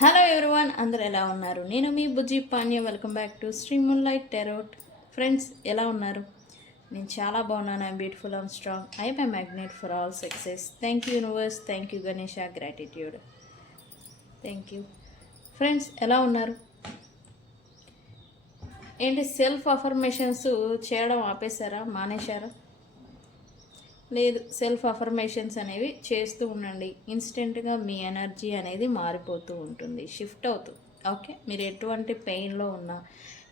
Hello everyone, అందరు ఎలా ఉన్నారు? నేను మీ Bujji Panya. Welcome back to Shri moonlight tarot. Friends, ఎలా ఉన్నారు? నేను చాలా బాగున్నాను. I'm beautiful, I'm strong, I'm a magnet for all success. Thank you universe, thank you Ganesha, gratitude, thank you. Friends, ఎలా ఉన్నారు? ఏంటి సెల్ఫ్ అఫర్మేషన్స్ చేయడం ఆపేశారా, మానేశారా? లేదు, సెల్ఫ్ అఫర్మేషన్స్ అనేవి చేస్తూ ఉండండి. ఇన్స్టెంట్గా మీ ఎనర్జీ అనేది మారిపోతూ ఉంటుంది, షిఫ్ట్ అవుతుంది. ఓకే, మీరు ఎటువంటి పెయిన్లో ఉన్నా,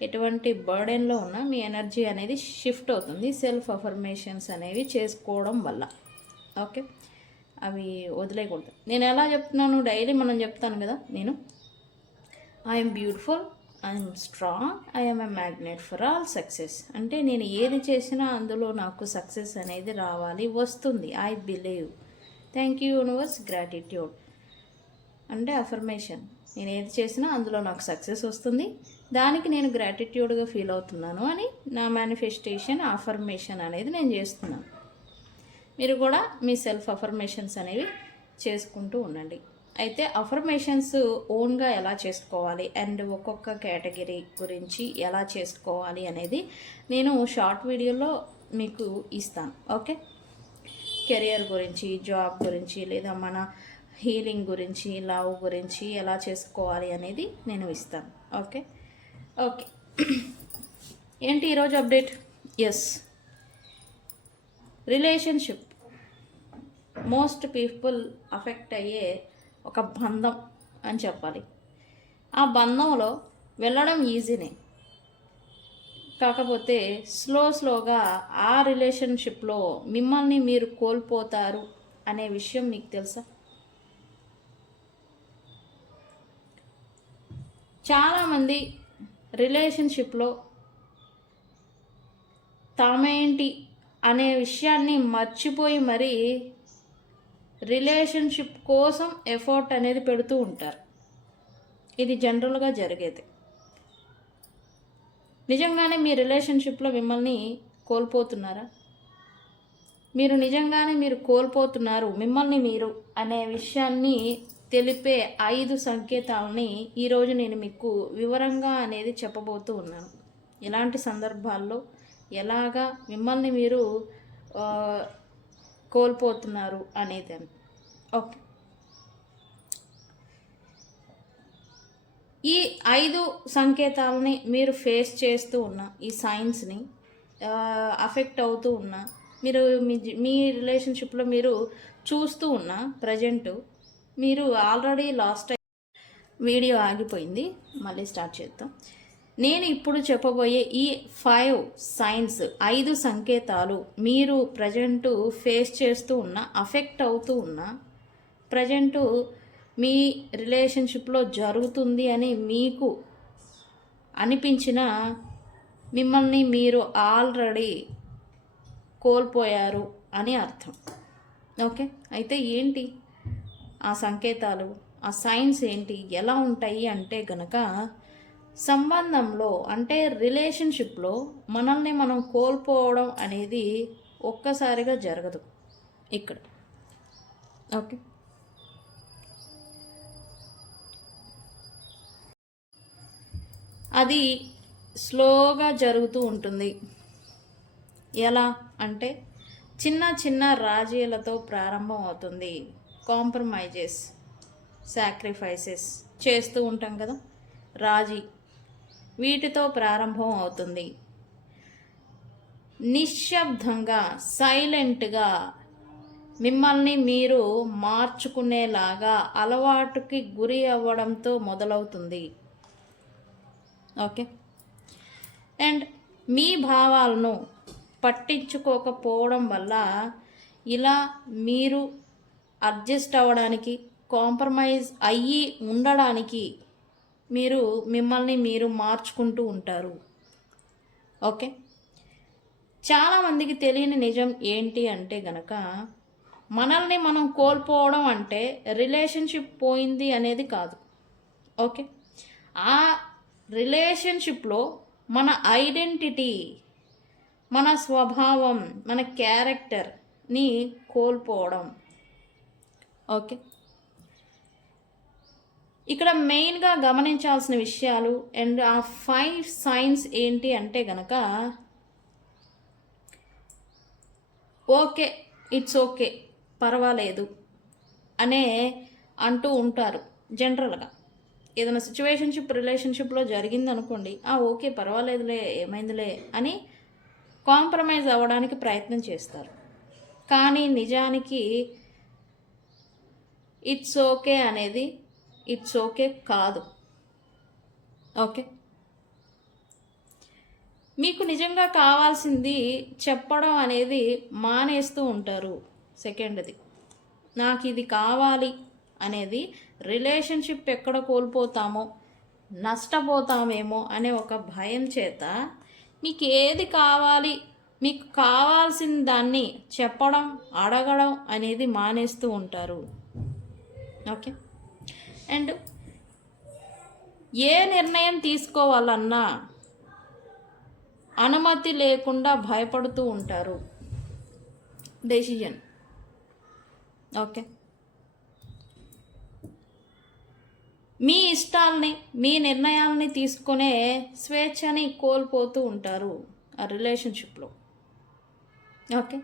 ఎటువంటి బర్డెన్లో ఉన్నా మీ ఎనర్జీ అనేది షిఫ్ట్ అవుతుంది సెల్ఫ్ అఫర్మేషన్స్ అనేవి చేసుకోవడం వల్ల. ఓకే, అవి వదిలేయకూడదు. నేను ఎలా చెప్తున్నాను, డైలీ మనం చెప్తాను కదా, నేను I'm beautiful, I'm strong, I'm a magnet for all success. అంటే నేను ఏది చేసినా అందులో నాకు సక్సెస్ అనేది రావాలి, వస్తుంది. I believe. Thank you universe, gratitude. అంటే అఫర్మేషన్. నేను ఏది చేసినా అందులో నాకు సక్సెస్ వస్తుంది, దానికి నేను గ్రాటిట్యూడ్గా ఫీల్ అవుతున్నాను అని నా మేనిఫెస్టేషన్, అఫర్మేషన్ అనేది నేను చేస్తున్నాను. మీరు కూడా మీ సెల్ఫ్ అఫర్మేషన్స్ అనేవి చేసుకుంటూ ఉండండి. అయితే అఫర్మేషన్స్ ఓన్గా ఎలా చేసుకోవాలి అండ్ ఒక్కొక్క కేటగిరీ గురించి ఎలా చేసుకోవాలి అనేది నేను షార్ట్ వీడియోలో మీకు ఇస్తాను. ఓకే, కెరియర్ గురించి, జాబ్ గురించి, లేదా మన హీలింగ్ గురించి, లవ్ గురించి ఎలా చేసుకోవాలి అనేది నేను ఇస్తాను. ఓకే ఓకే ఏంటి ఈరోజు update? Yes, relationship most people affect అయ్యే ఒక బంధం అని చెప్పాలి. ఆ బంధంలో వెళ్ళడం ఈజీనే, కాకపోతే స్లోగా ఆ రిలేషన్షిప్లో మిమ్మల్ని మీరు కోల్పోతారు అనే విషయం మీకు తెలుసా? చాలామంది రిలేషన్షిప్లో తామేంటి అనే విషయాన్ని మర్చిపోయి మరీ రిలేషన్షిప్ కోసం ఎఫర్ట్ అనేది పెడుతూ ఉంటారు. ఇది జనరల్గా జరిగేది. నిజంగానే మీ రిలేషన్షిప్లో మిమ్మల్ని కోల్పోతున్నారా? మీరు నిజంగానే మీరు కోల్పోతున్నారు మిమ్మల్ని మీరు అనే విషయాన్ని తెలిపే 5 సంకేతాలని ఈరోజు నేను మీకు వివరంగా అనేది చెప్పబోతూ ఉన్నాను. ఎలాంటి సందర్భాల్లో ఎలాగా మిమ్మల్ని మీరు కోల్పోతున్నారు అనేది. ఓకే, ఈ 5 సంకేతాలని మీరు ఫేస్ చేస్తూ ఉన్న, ఈ సైన్స్ని అఫెక్ట్ అవుతూ ఉన్న, మీరు మీ రిలేషన్షిప్లో మీరు చూస్తూ ఉన్న ప్రజెంట్, మీరు ఆల్రెడీ లాస్ట్ వీడియో ఆగిపోయింది, మళ్ళీ స్టార్ట్ చేద్దాం. నేను ఇప్పుడు చెప్పబోయే ఈ 5 సైన్స్, 5 సంకేతాలు మీరు ప్రజెంటు ఫేస్ చేస్తూ ఉన్న, అఫెక్ట్ అవుతూ ఉన్న, ప్రజెంటు మీ రిలేషన్షిప్లో జరుగుతుంది అని మీకు అనిపించిన, మిమ్మల్ని మీరు ఆల్రెడీ కోల్పోయారు అని అర్థం. ఓకే, అయితే ఏంటి ఆ సంకేతాలు, ఆ సైన్స్ ఏంటి, ఎలా ఉంటాయి అంటే గనక, సంబంధంలో అంటే రిలేషన్షిప్లో మనల్ని మనం కోల్పోవడం అనేది ఒక్కసారిగా జరగదు ఇక్కడ. ఓకే, అది స్లోగా జరుగుతూ ఉంటుంది. ఎలా అంటే చిన్న చిన్న రాజీలతో ప్రారంభం అవుతుంది. కాంప్రమైజెస్, సాక్రిఫైసెస్ చేస్తూ ఉంటాం కదా, రాజీ, వీటితో ప్రారంభం అవుతుంది. నిశ్శబ్దంగా, సైలెంట్గా మిమ్మల్ని మీరు మార్చుకునేలాగా అలవాటుకి గురి అవ్వడంతో మొదలవుతుంది. ఓకే, అండ్ మీ భావాలను పట్టించుకోకపోవడం వల్ల ఇలా మీరు అడ్జస్ట్ అవ్వడానికి, కాంప్రమైజ్ అయ్యి ఉండడానికి మీరు మిమ్మల్ని మీరు మార్చుకుంటూ ఉంటారు. ఓకే, చాలామందికి తెలియని నిజం ఏంటి అంటే గనక, మనల్ని మనం కోల్పోవడం అంటే రిలేషన్షిప్ పోయింది అనేది కాదు. ఓకే, ఆ రిలేషన్షిప్లో మన ఐడెంటిటీ, మన స్వభావం, మన క్యారెక్టర్ని కోల్పోవడం. ఓకే, ఇక్కడ మెయిన్గా గమనించాల్సిన విషయాలు అండ్ ఆ 5 సైన్స్ ఏంటి అంటే గనక, ఓకే, ఇట్స్ ఓకే, పర్వాలేదు అనే అంటూ ఉంటారు జనరల్గా. ఏదైనా రిలేషన్షిప్లో జరిగింది అనుకోండి, ఓకే పర్వాలేదులే, ఏమైందిలే అని కాంప్రమైజ్ అవ్వడానికి ప్రయత్నం చేస్తారు. కానీ నిజానికి ఇట్స్ ఓకే అనేది ఇట్స్ ఓకే కాదు. ఓకే, మీకు నిజంగా కావాల్సింది చెప్పడం అనేది మానేస్తూ ఉంటారు. సెకండ్ది, నాకు ఇది కావాలి అనేది రిలేషన్షిప్ ఎక్కడ కోల్పోతామో, నష్టపోతామేమో అనే ఒక భయం చేత మీకు ఏది కావాలి, మీకు కావాల్సిన దాన్ని చెప్పడం, అడగడం అనేది మానేస్తూ ఉంటారు. ఓకే, అండ్ ఏ నిర్ణయం తీసుకోవాలన్నా అనుమతి లేకుండా భయపడుతూ ఉంటారు. డెసిజన్. ఓకే, మీ ఇష్టాలని, మీ నిర్ణయాలని తీసుకునే స్వేచ్ఛని కోల్పోతూ ఉంటారు ఆ రిలేషన్షిప్లో. ఓకే,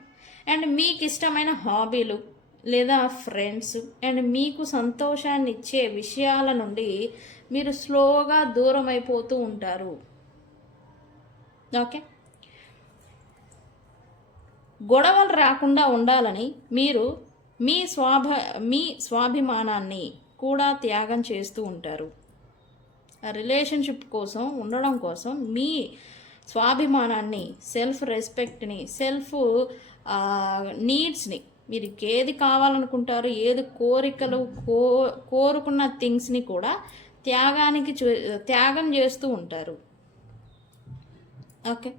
అండ్ మీకు ఇష్టమైన హాబీలు లేదా ఫ్రెండ్స్ అండ్ మీకు సంతోషాన్ని ఇచ్చే విషయాల నుండి మీరు స్లోగా దూరం అయిపోతూ ఉంటారు. ఓకే, గొడవలు రాకుండా ఉండాలని మీరు మీ స్వాభిమానాన్ని కూడా త్యాగం చేస్తూ ఉంటారు. రిలేషన్షిప్ కోసం ఉండడం కోసం మీ స్వాభిమానాన్ని, సెల్ఫ్ రెస్పెక్ట్ని, సెల్ఫ్ నీడ్స్ని, మీరు ఏది కావాలనుకుంటారు, ఏది కోరికలు కోరుకున్న థింగ్స్ని కూడా త్యాగం చేస్తూ ఉంటారు. ఓకే,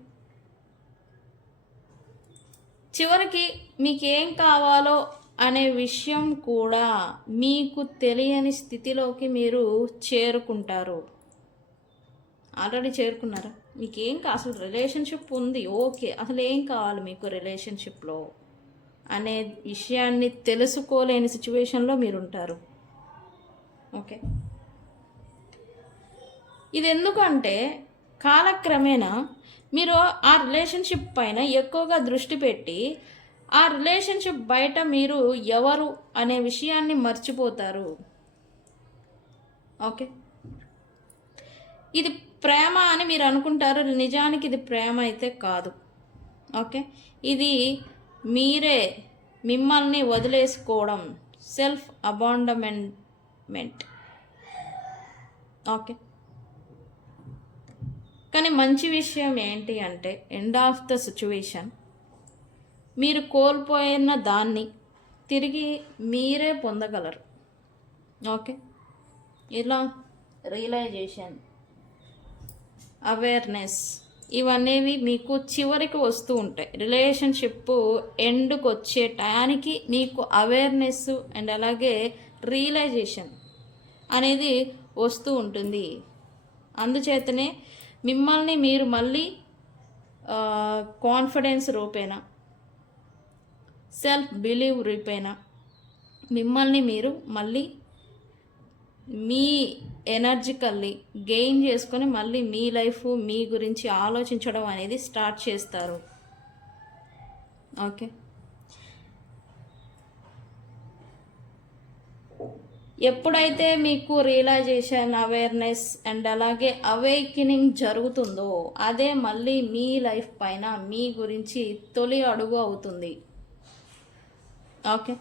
చివరికి మీకేం కావాలో అనే విషయం కూడా మీకు తెలియని స్థితిలోకి మీరు చేరుకుంటారు. ఆల్రెడీ చేరుకున్నారా? మీకేం అసలు రిలేషన్షిప్ ఉంది, ఓకే, అసలు ఏం కావాలి మీకు రిలేషన్షిప్లో అనే విషయాన్ని తెలుసుకోలేని సిచ్యువేషన్లో మీరు ఉంటారు. ఓకే, ఇది ఎందుకంటే కాలక్రమేణా మీరు ఆ రిలేషన్షిప్ పైన ఎక్కువగా దృష్టి పెట్టి ఆ రిలేషన్షిప్ బయట మీరు ఎవరు అనే విషయాన్ని మర్చిపోతారు. ఓకే, ఇది ప్రేమ అని మీరు అనుకుంటారు, నిజానికి ఇది ప్రేమ అయితే కాదు. ఓకే, ఇది మీరే మిమ్మల్ని వదిలేసుకోవడం, సెల్ఫ్ అబాండన్మెంట్. ఓకే, కానీ మంచి విషయం ఏంటి అంటే ఎండ్ ఆఫ్ ద సిచ్యువేషన్ మీరు కోల్పోయిన దాన్ని తిరిగి మీరే పొందగలరు. ఓకే, ఇలా రియలైజేషన్, అవేర్నెస్ ఇవనేవి మీకు చివరికి వస్తూ ఉంటాయి. రిలేషన్షిప్ ఎండ్కి వచ్చే టయానికి మీకు అవేర్నెస్ అండ్ అలాగే రియలైజేషన్ అనేది వస్తూ ఉంటుంది. అందుచేతనే మిమ్మల్ని మీరు మళ్ళీ కాన్ఫిడెన్స్ రూపేణ, సెల్ఫ్ బిలీవ్ రూపేణ మిమ్మల్ని మీరు మళ్ళీ మీ ఎనర్జికల్లీ గెయిన్ చేసుకొని మళ్ళీ మీ లైఫ్, మీ గురించి ఆలోచించడం అనేది స్టార్ట్ చేస్తారు. ఓకే, ఎప్పుడైతే మీకు రియలైజేషన్, అవేర్నెస్ అండ్ అలాగే అవేకినింగ్ జరుగుతుందో అదే మళ్ళీ మీ లైఫ్ పైన మీ గురించి తొలి అడుగు అవుతుంది. ఓకే,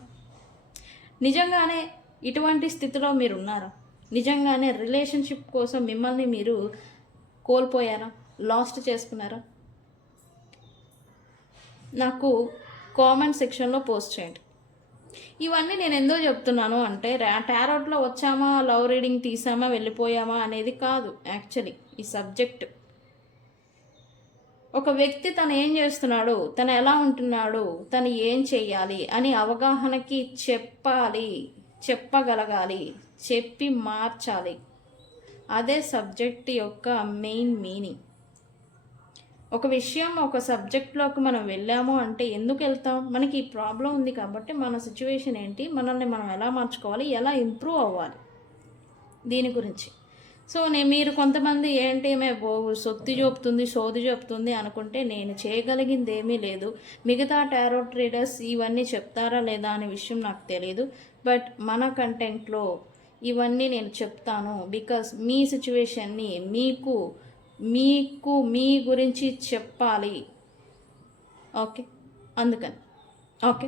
నిజంగానే ఇటువంటి స్థితిలో మీరు ఉన్నారా? నిజంగానే రిలేషన్షిప్ కోసం మిమ్మల్ని మీరు కోల్పోయారా, లాస్ట్ చేసుకున్నారా? నాకు కామెంట్ సెక్షన్లో పోస్ట్ చేయండి. ఇవన్నీ నేను ఎందుకు చెప్తున్నాను అంటే టారోట్లో వచ్చామా, లవ్ రీడింగ్ తీసామా, వెళ్ళిపోయామా అనేది కాదు. యాక్చువల్లీ ఈ సబ్జెక్ట్ ఒక వ్యక్తి తను ఏం చేస్తున్నాడు, తను ఎలా ఉంటున్నాడు, తను ఏం చెయ్యాలి అని అవగాహనకి చెప్పగలగాలి, చెప్పి మార్చాలి. అదే సబ్జెక్ట్ యొక్క మెయిన్ మీనింగ్. ఒక విషయం, ఒక సబ్జెక్ట్లోకి మనం వెళ్ళాము అంటే ఎందుకు వెళ్తాం? మనకి ఈ ప్రాబ్లం ఉంది కాబట్టి మన సిచ్యువేషన్ ఏంటి, మనల్ని మనం ఎలా మార్చుకోవాలి, ఎలా ఇంప్రూవ్ అవ్వాలి. దీని గురించి. సో మీరు కొంతమంది ఏంటి సొత్తి చూపుతుంది సోది చెప్తుంది అనుకుంటే నేను చేయగలిగింది ఏమీ లేదు. మిగతా టారో ట్రేడర్స్ ఇవన్నీ చెప్తారా లేదా అనే విషయం నాకు తెలియదు. బట్ మన కంటెంట్లో ఇవన్నీ నేను చెప్తాను. బికాస్ మీ సిచ్యువేషన్ని మీకు మీకు మీ గురించి చెప్పాలి. ఓకే, అందుకని. ఓకే,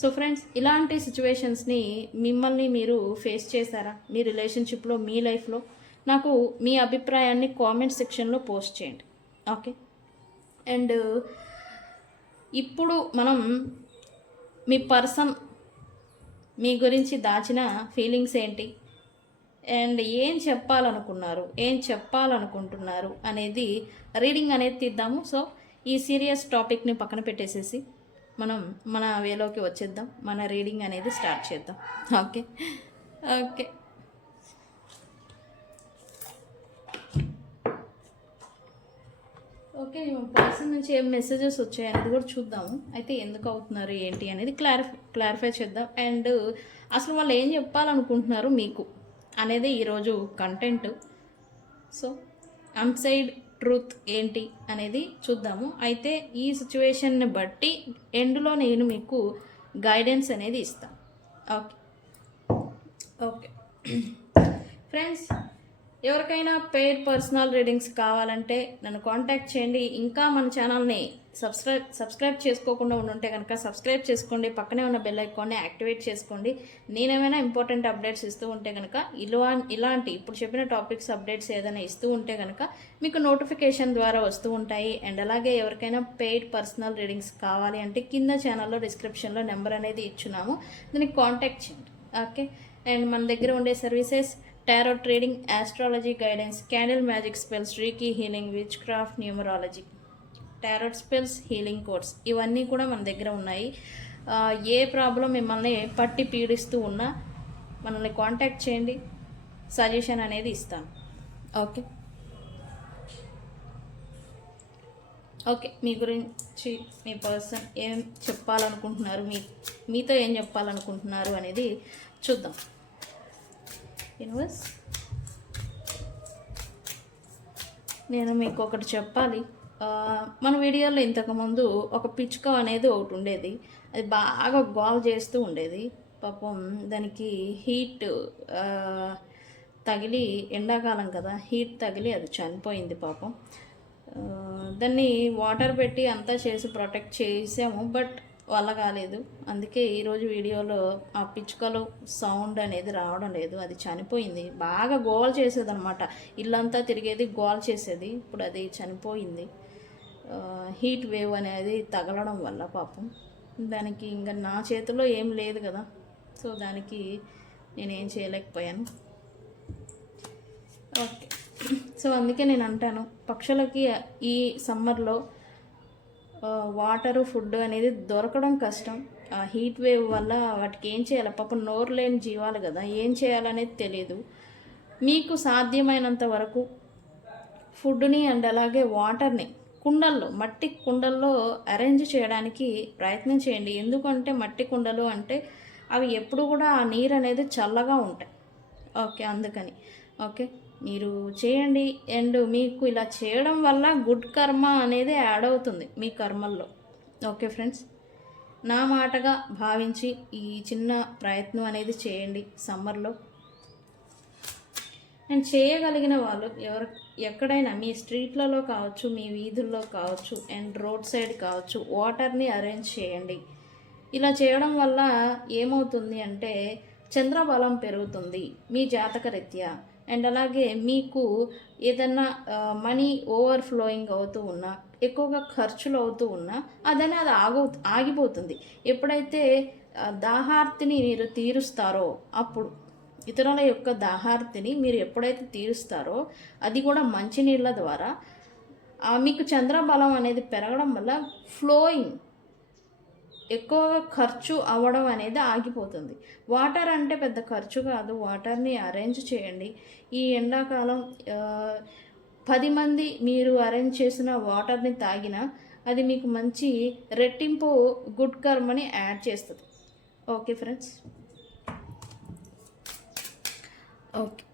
సో ఫ్రెండ్స్, ఇలాంటి సిచ్యువేషన్స్ని మిమ్మల్ని మీరు ఫేస్ చేశారా మీ రిలేషన్షిప్లో, మీ లైఫ్లో? నాకు మీ అభిప్రాయాన్ని కామెంట్ సెక్షన్లో పోస్ట్ చేయండి. ఓకే, అండ్ ఇప్పుడు మనం మీ పర్సన్ మీ గురించి దాచిన ఫీలింగ్స్ ఏంటి అండ్ ఏం చెప్పాలనుకుంటున్నారు అనేది రీడింగ్ అనేది తీద్దాము. సో ఈ సీరియస్ టాపిక్ని పక్కన పెట్టేసేసి మనం మన వేలోకి వచ్చేద్దాం, మన రీడింగ్ అనేది స్టార్ట్ చేద్దాం. ఓకే ఓకే ఓకే పర్సన్ నుంచి ఏం మెసేజెస్ వచ్చాయి అనేది కూడా చూద్దాము. అయితే ఎందుకు అవుతున్నారు ఏంటి అనేది క్లారిఫై చేద్దాం. అండ్ అసలు వాళ్ళు ఏం చెప్పాలనుకుంటున్నారు మీకు అనేది ఈరోజు కంటెంట్. సో అన్సైడ్ ట్రూత్ ఏంటి అనేది చూద్దాము. అయితే ఈ సిచ్యువేషన్ని బట్టి ఎండ్లో నేను మీకు గైడెన్స్ అనేది ఇస్తాను. ఓకే ఓకే ఫ్రెండ్స్, ఎవరికైనా పెయిడ్ పర్సనల్ రీడింగ్స్ కావాలంటే నన్ను కాంటాక్ట్ చేయండి. ఇంకా మన ఛానల్ని సబ్స్క్రైబ్ చేసుకోకుండా ఉంటే కనుక సబ్స్క్రైబ్ చేసుకోండి. పక్కనే ఉన్న బెల్ ఐకాన్ని యాక్టివేట్ చేసుకోండి. నేనేమైనా ఇంపార్టెంట్ అప్డేట్స్ ఇస్తూ ఉంటే కనుక ఇలాంటి ఇప్పుడు చెప్పిన టాపిక్స్ అప్డేట్స్ ఏదైనా ఇస్తూ ఉంటే కనుక మీకు నోటిఫికేషన్ ద్వారా వస్తూ ఉంటాయి. అండ్ అలాగే ఎవరికైనా పెయిడ్ పర్సనల్ రీడింగ్స్ కావాలి అంటే కింద ఛానల్లో డిస్క్రిప్షన్లో నెంబర్ అనేది ఇచ్చున్నాము, దానికి కాంటాక్ట్ చేయండి. ఓకే, అండ్ మన దగ్గర ఉండే services tarot trading, astrology guidance, candle magic spells, reiki healing, which craft, numerology, tarot spells, healing codes ఇవన్నీ కూడా మన దగ్గర ఉన్నాయి. ఏ ప్రాబ్లం మిమ్మల్ని పట్టి పీడిస్తూ ఉన్నా మనల్ని కాంటాక్ట్ చేయండి, సజెషన్ అనేది ఇస్తాను. ఓకే ఓకే మీ గురించి మీ పర్సన్ ఏం చెప్పాలనుకుంటున్నారు, మీతో ఏం చెప్పాలనుకుంటున్నారు అనేది చూద్దాం. యూనివర్స్, నేను మీకు ఒకటి చెప్పాలి. మన వీడియోలో ఇంతకుముందు ఒక పిచ్చుక అనేది ఒకటి ఉండేది. అది బాగా గోల్ చేస్తూ ఉండేది. పాపం దానికి హీట్ తగిలి, ఎండాకాలం కదా, హీట్ తగిలి అది చనిపోయింది పాపం. దాన్ని వాటర్ పెట్టి అంతా చేసి ప్రొటెక్ట్ చేసాము, బట్ వల్ల కాలేదు. అందుకే ఈరోజు వీడియోలో ఆ పిచ్చుకలు సౌండ్ అనేది రావడం లేదు, అది చనిపోయింది. బాగా గోల్ చేసేది అనమాట, ఇల్లంతా తిరిగేది, గోల్ చేసేది. ఇప్పుడు అది చనిపోయింది. హీట్ వేవ్ అనేది తగలడం వల్ల పాపం. దానికి ఇంకా నా చేతిలో ఏం లేదు కదా, సో దానికి నేనేం చేయలేకపోయాను. ఓకే, సో అందుకే నేను అంటాను, పక్షులకి ఈ సమ్మర్లో వాటరు, ఫుడ్ అనేది దొరకడం కష్టం. హీట్ వేవ్ వల్ల వాటికి ఏం చేయాలి, పాపం నోరు లేని జీవాలు కదా, ఏం చేయాలనేది తెలియదు. మీకు సాధ్యమైనంత వరకు ఫుడ్ని అండ్ అలాగే వాటర్ని మట్టి కుండల్లో అరేంజ్ చేయడానికి ప్రయత్నం చేయండి. ఎందుకంటే మట్టి కుండలు అంటే అవి ఎప్పుడు కూడా ఆ నీరు అనేది చల్లగా ఉంటాయి. ఓకే, అందుకని ఓకే మీరు చేయండి. అండ్ మీకు ఇలా చేయడం వల్ల గుడ్ కర్మ అనేది యాడ్ అవుతుంది మీ కర్మల్లో. ఓకే ఫ్రెండ్స్, నా మాటగా భావించి ఈ చిన్న ప్రయత్నం అనేది చేయండి సమ్మర్లో. అండ్ చేయగలిగిన వాళ్ళు ఎక్కడైనా మీ స్ట్రీట్లలో కావచ్చు, మీ వీధుల్లో కావచ్చు, అండ్ రోడ్ సైడ్ కావచ్చు, వాటర్ని అరేంజ్ చేయండి. ఇలా చేయడం వల్ల ఏమవుతుంది అంటే చంద్రబలం పెరుగుతుంది మీ జాతక రీత్యా. అండ్ అలాగే మీకు ఏదన్నా మనీ ఓవర్ఫ్లోయింగ్ అవుతూ ఉన్నా, ఎక్కువగా ఖర్చులు అవుతూ ఉన్నా అది ఆగిపోతుంది. ఎప్పుడైతే దాహార్తిని మీరు తీరుస్తారో, అప్పుడు ఇతరుల యొక్క దాహార్తిని మీరు ఎప్పుడైతే తీరుస్తారో, అది కూడా మంచినీళ్ళ ద్వారా, మీకు చంద్రబలం అనేది పెరగడం వల్ల ఫ్లోయింగ్ ఎక్కువగా ఖర్చు అవ్వడం అనేది ఆగిపోతుంది. వాటర్ అంటే పెద్ద ఖర్చు కాదు, వాటర్ని అరేంజ్ చేయండి. ఈ ఎండాకాలం 10 మంది మీరు అరేంజ్ చేసిన వాటర్ని తాగినా అది మీకు మంచి రెట్టింపు గుడ్ కర్మని యాడ్ చేస్తుంది. ఓకే ఫ్రెండ్స్, ఓకే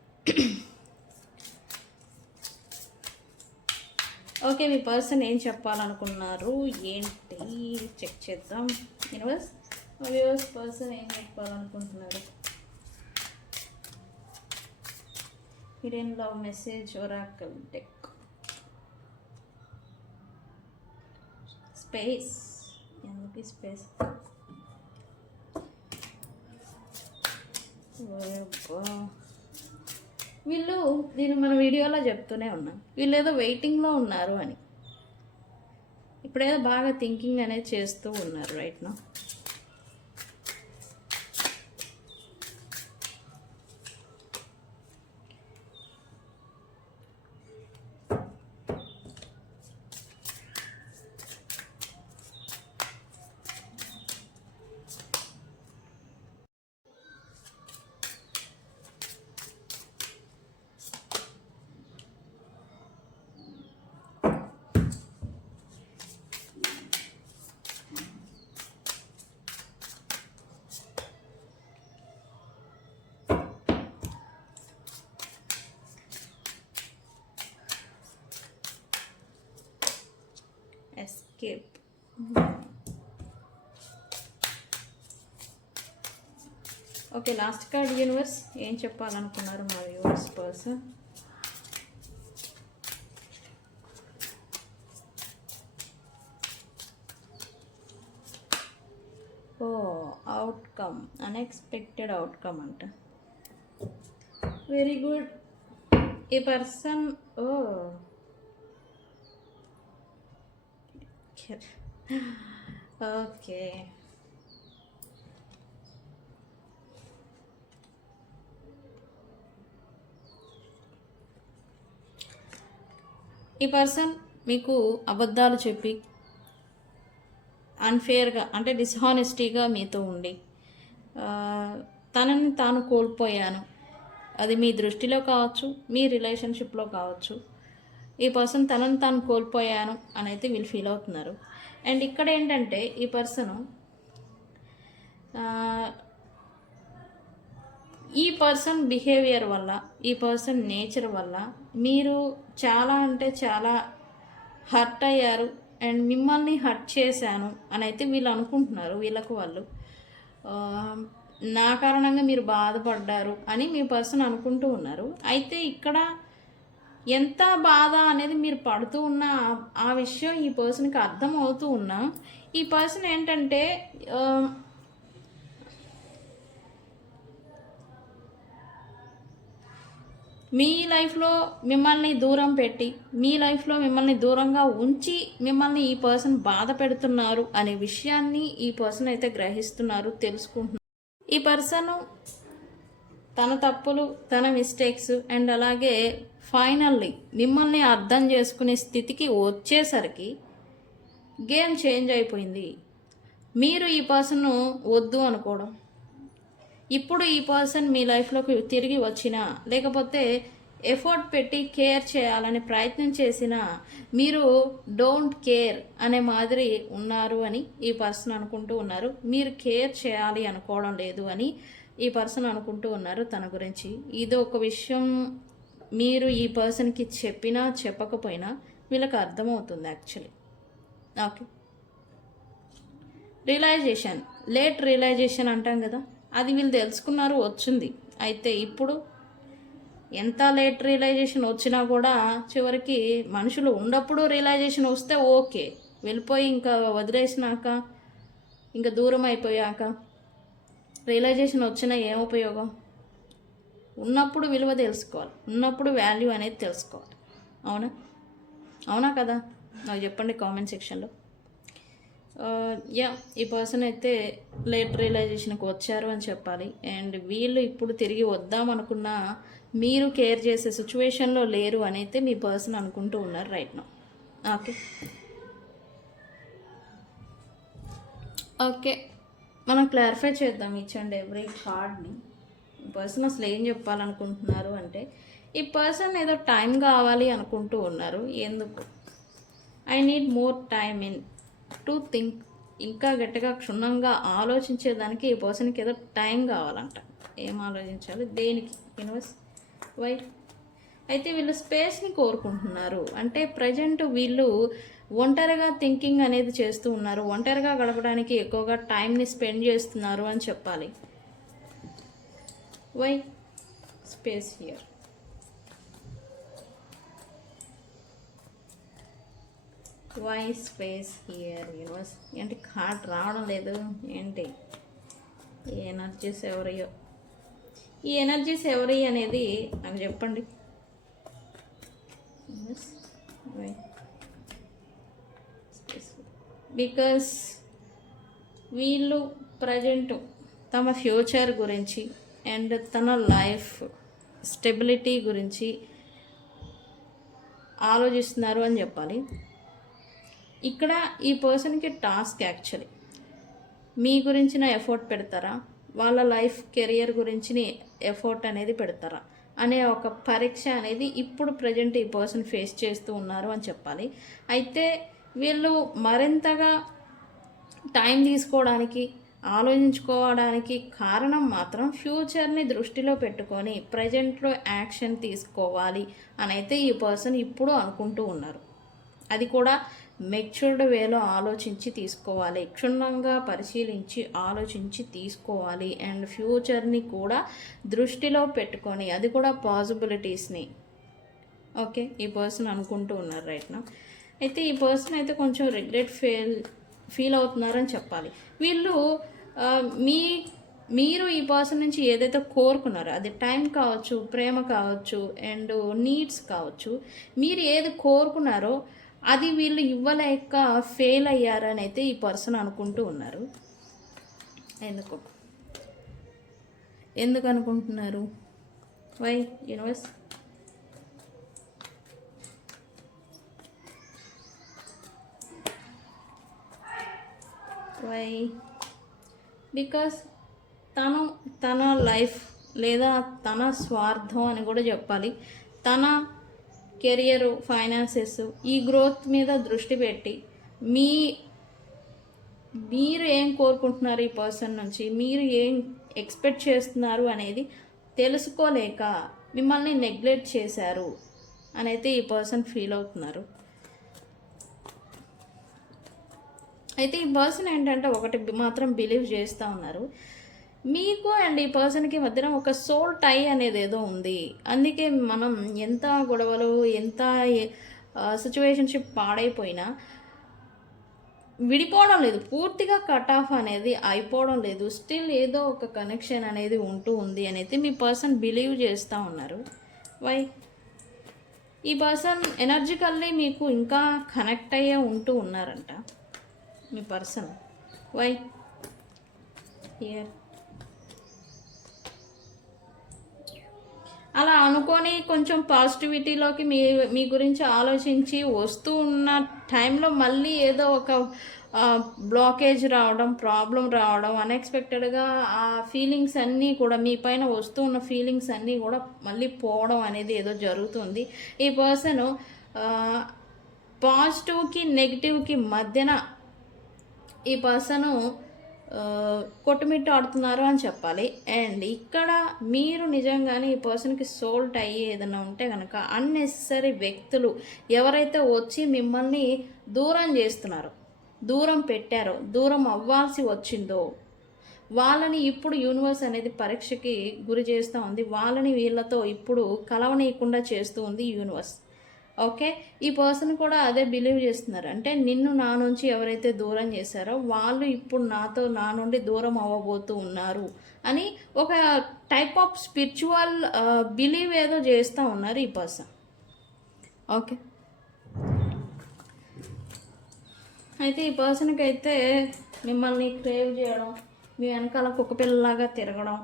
ఓకే, మీ పర్సన్ ఏం చెప్పాలనుకున్నారు ఏంటి చెక్ చేద్దాం. యూనివర్స్, వ్యూవర్స్ పర్సన్ ఏం చెప్పాలనుకుంటున్నారు? Hidden love message oracle deck. Space, ఎందుకు స్పేస్? వీళ్ళు దీన్ని మన వీడియోలో చెప్తూనే ఉన్నాం, వీళ్ళు ఏదో వెయిటింగ్లో ఉన్నారు అని. ఇప్పుడేదో బాగా థింకింగ్ అనేది చేస్తూ ఉన్నారు రైట్ నా. Escape. Okay, last card universe ఏం చెప్పాలనుకున్నారు మా వ్యూవర్స్ పర్సన్? ఓ, అవుట్కమ్, అన్ఎక్స్పెక్టెడ్ అవుట్కమ్ అంట. Very good. ఈ పర్సన్ ఓకే, ఈ పర్సన్ మీకు అబద్ధాలు చెప్పి అన్ఫేర్గా అంటే డిస్హానెస్టీగా మీతో ఉండి తనని తాను కోల్పోయాను, అది మీ దృష్టిలో కావచ్చు, మీ రిలేషన్షిప్లో కావచ్చు. ఈ పర్సన్ తనని తాను కోల్పోయాను అని అయితే వీళ్ళు ఫీల్ అవుతున్నారు. అండ్ ఇక్కడ ఏంటంటే ఈ పర్సను ఈ పర్సన్ బిహేవియర్ వల్ల, ఈ పర్సన్ నేచర్ వల్ల మీరు చాలా అంటే చాలా హర్ట్ అయ్యారు అండ్ మిమ్మల్ని హర్ట్ చేశాను అని అయితే వీళ్ళు అనుకుంటున్నారు. వీళ్ళకు వాళ్ళు నా కారణంగా మీరు బాధపడ్డారు అని మీ పర్సన్ అనుకుంటూ ఉన్నారు. అయితే ఇక్కడ ఎంత బాధ అనేది మీరు పడుతూ ఉన్న ఆ విషయం ఈ పర్సన్కి అర్థం అవుతూ ఉన్నా ఈ పర్సన్ ఏంటంటే మీ లైఫ్లో మిమ్మల్ని దూరం పెట్టి, మీ లైఫ్లో మిమ్మల్ని దూరంగా ఉంచి మిమ్మల్ని ఈ పర్సన్ బాధ పెడుతున్నారు అనే విషయాన్ని ఈ పర్సన్ అయితే గ్రహిస్తున్నారు, తెలుసుకుంటున్నారు. ఈ పర్సన్ తన తప్పులు, తన మిస్టేక్స్ అండ్ అలాగే ఫైనల్లీ మిమ్మల్ని అర్థం చేసుకునే స్థితికి వచ్చేసరికి గేమ్ చేంజ్ అయిపోయింది. మీరు ఈ పర్సన్ను వద్దు అనుకోవడం, ఇప్పుడు ఈ పర్సన్ మీ లైఫ్లోకి తిరిగి వచ్చినా లేకపోతే ఎఫర్ట్ పెట్టి కేర్ చేయాలని ప్రయత్నం చేసినా మీరు డోంట్ కేర్ అనే మాదిరి ఉన్నారు అని ఈ పర్సన్ అనుకుంటూ ఉన్నారు. మీరు కేర్ చేయాలి అనుకోవడం లేదు అని ఈ పర్సన్ అనుకుంటూ ఉన్నారు తన గురించి. ఇది ఒక విషయం మీరు ఈ పర్సన్కి చెప్పినా చెప్పకపోయినా వీళ్ళకి అర్థమవుతుంది actually. Okay, realization, late realization అంటాం కదా, అది వీళ్ళు తెలుసుకున్నారు, వచ్చింది. అయితే ఇప్పుడు ఎంత లేట్ రియలైజేషన్ వచ్చినా కూడా చివరికి మనుషులు ఉన్నప్పుడు రియలైజేషన్ వస్తే ఓకే, వెళ్ళిపోయి ఇంకా వదిలేసినాక ఇంకా దూరం అయిపోయాక రియలైజేషన్ వచ్చినా ఏం ఉపయోగం? ఉన్నప్పుడు విలువ తెలుసుకోవాలి, ఉన్నప్పుడు వాల్యూ అనేది తెలుసుకోవాలి. అవునా అవునా కదా? నాకు చెప్పండి కామెంట్ సెక్షన్లో. ఈ పర్సన్ అయితే లేట్ రియలైజేషన్కి వచ్చారు అని చెప్పాలి. అండ్ వీళ్ళు ఇప్పుడు తిరిగి వద్దామనుకున్నా మీరు కేర్ చేసే సిచ్యువేషన్లో లేరు అని అయితే మీ పర్సన్ అనుకుంటూ ఉన్నారు రైట్ నౌ. ఓకే ఓకే, మనం క్లారిఫై చేద్దాం ఈచ్ అండ్ ఎవ్రీ కార్డ్ని. ఈ పర్సన్ అసలు ఏం చెప్పాలనుకుంటున్నారు అంటే, ఈ పర్సన్ ఏదో టైం కావాలి అనుకుంటూ ఉన్నారు. ఎందుకు? I need more time in to think. ఇంకా గట్టిగా క్షుణ్ణంగా ఆలోచించేదానికి ఈ పర్సన్కి ఏదో టైం కావాలంట. ఏం ఆలోచించాలి, దేనికి? Universe why? అయితే వీళ్ళు స్పేస్ని కోరుకుంటున్నారు. అంటే ప్రజెంట్ వీళ్ళు ఒంటరిగా థింకింగ్ అనేది చేస్తూ ఉన్నారు. ఒంటరిగా గడపడానికి ఎక్కువగా టైంని స్పెండ్ చేస్తున్నారు అని చెప్పాలి. Why space here? Why space here universe? ఏంటి కార్డ్ రావడం లేదు ఏంటి? ఈ ఎనర్జీస్ ఎవరియో, ఈ ఎనర్జీస్ ఎవరి అనేది నాకు చెప్పండి. బికాస్ వీళ్ళు ప్రజెంట్ తమ ఫ్యూచర్ గురించి అండ్ తన లైఫ్ స్టెబిలిటీ గురించి ఆలోచిస్తున్నారు అని చెప్పాలి. ఇక్కడ ఈ పర్సన్కి టాస్క్ యాక్చువల్లీ మీ గురించిన ఎఫర్ట్ పెడతారా, వాళ్ళ లైఫ్ కెరియర్ గురించి ఎఫర్ట్ అనేది పెడతారా అనే ఒక పరీక్ష అనేది ఇప్పుడు ప్రజెంట్ ఈ పర్సన్ ఫేస్ చేస్తూ ఉన్నారు అని చెప్పాలి. అయితే వీళ్ళు మరింతగా టైం తీసుకోవడానికి, ఆలోచించుకోవడానికి కారణం మాత్రం ఫ్యూచర్ని దృష్టిలో పెట్టుకొని ప్రజెంట్లో యాక్షన్ తీసుకోవాలి అని అయితే ఈ పర్సన్ ఇప్పుడు అనుకుంటూ ఉన్నారు. అది కూడా మెచ్యూర్డ్ వేలో ఆలోచించి తీసుకోవాలి, క్షుణ్ణంగా పరిశీలించి ఆలోచించి తీసుకోవాలి అండ్ ఫ్యూచర్ని కూడా దృష్టిలో పెట్టుకొని అది కూడా పాసిబిలిటీస్ని ఓకే ఈ పర్సన్ అనుకుంటూ ఉన్నారు రైట్ నా. అయితే ఈ పర్సన్ అయితే కొంచెం రిగ్రెట్ ఫీల్ అవుతున్నారని చెప్పాలి. వీళ్ళు మీరు ఈ పర్సన్ నుంచి ఏదైతే కోరుకున్నారో అది టైం కావచ్చు, ప్రేమ కావచ్చు అండ్ నీడ్స్ కావచ్చు, మీరు ఏది కోరుకున్నారో అది వీళ్ళు ఇవ్వలేక ఫెయిల్ అయ్యారని అయితే ఈ పర్సన్ అనుకుంటూ ఉన్నారు. ఎందుకు అనుకుంటున్నారు? Why universe? వై? బికాస్ తన లైఫ్ లేదా తన స్వార్థం అని కూడా చెప్పాలి, తన కెరియరు, ఫైనాన్సెస్, ఈ గ్రోత్ మీద దృష్టి పెట్టి మీరు ఏం కోరుకుంటున్నారు ఈ పర్సన్ నుంచి, మీరు ఏం ఎక్స్పెక్ట్ చేస్తున్నారు అనేది తెలుసుకోలేక మిమ్మల్ని నెగ్లెక్ట్ చేశారు అని అయితే ఈ పర్సన్ ఫీల్ అవుతున్నారు. అయితే ఈ పర్సన్ ఏంటంటే ఒకటి మాత్రం బిలీవ్ చేస్తూ ఉన్నారు, మీకు అండ్ ఈ పర్సన్కి మధ్యన ఒక సోల్ టై అనేది ఏదో ఉంది. అందుకే మనం ఎంత గొడవలు, ఎంత సిచ్యువేషన్షిప్ పాడైపోయినా విడిపోవడం లేదు, పూర్తిగా కట్ ఆఫ్ అనేది అయిపోవడం లేదు, స్టిల్ ఏదో ఒక కనెక్షన్ అనేది ఉంటూ ఉంది అని అయితే మీ పర్సన్ బిలీవ్ చేస్తూ ఉన్నారు. వై? ఈ పర్సన్ ఎనర్జికల్లీ మీకు ఇంకా కనెక్ట్ అయ్యే ఉంటూ ఉన్నారంట మీ పర్సన్. Why here? అలా అనుకొని కొంచెం పాజిటివిటీలోకి మీ గురించి ఆలోచించి వస్తూ ఉన్న టైంలో మళ్ళీ ఏదో ఒక బ్లాకేజ్ రావడం, ప్రాబ్లం రావడం, అన్ఎక్స్పెక్టెడ్గా ఆ ఫీలింగ్స్ అన్నీ కూడా మీ పైన వస్తూ ఉన్న ఫీలింగ్స్ అన్నీ కూడా మళ్ళీ పోవడం అనేది ఏదో జరుగుతుంది. ఈ పర్సన్ పాజిటివ్కి నెగిటివ్కి మధ్యన ఈ పర్సను కొట్టుమిట్టు ఆడుతున్నారు అని చెప్పాలి. అండ్ ఇక్కడ మీరు నిజంగానే ఈ పర్సన్కి సోల్ట్ అయ్యి ఏదైనా ఉంటే కనుక అన్నెసరీ వ్యక్తులు ఎవరైతే వచ్చి మిమ్మల్ని దూరం చేస్తున్నారో, దూరం పెట్టారో, దూరం అవ్వాల్సి వచ్చిందో వాళ్ళని ఇప్పుడు యూనివర్స్ అనేది పరీక్షకి గురి చేస్తూ ఉంది. వాళ్ళని వీళ్ళతో ఇప్పుడు కలవనీయకుండా చేస్తూ ఉంది యూనివర్స్. ఓకే, ఈ పర్సన్ కూడా అదే బిలీవ్ చేస్తున్నారు. అంటే నిన్ను నా నుంచి ఎవరైతే దూరం చేశారో వాళ్ళు ఇప్పుడు నా నుండి దూరం అవ్వబోతూ ఉన్నారు అని ఒక టైప్ ఆఫ్ స్పిరిచువల్ బిలీవ్ ఏదో చేస్తూ ఉన్నారు ఈ పర్సన్. ఓకే, అయితే ఈ పర్సన్కి అయితే మిమ్మల్ని క్రేవ్ చేయడం, మీ వెనకాల కుక్క పిల్లలాగా తిరగడం,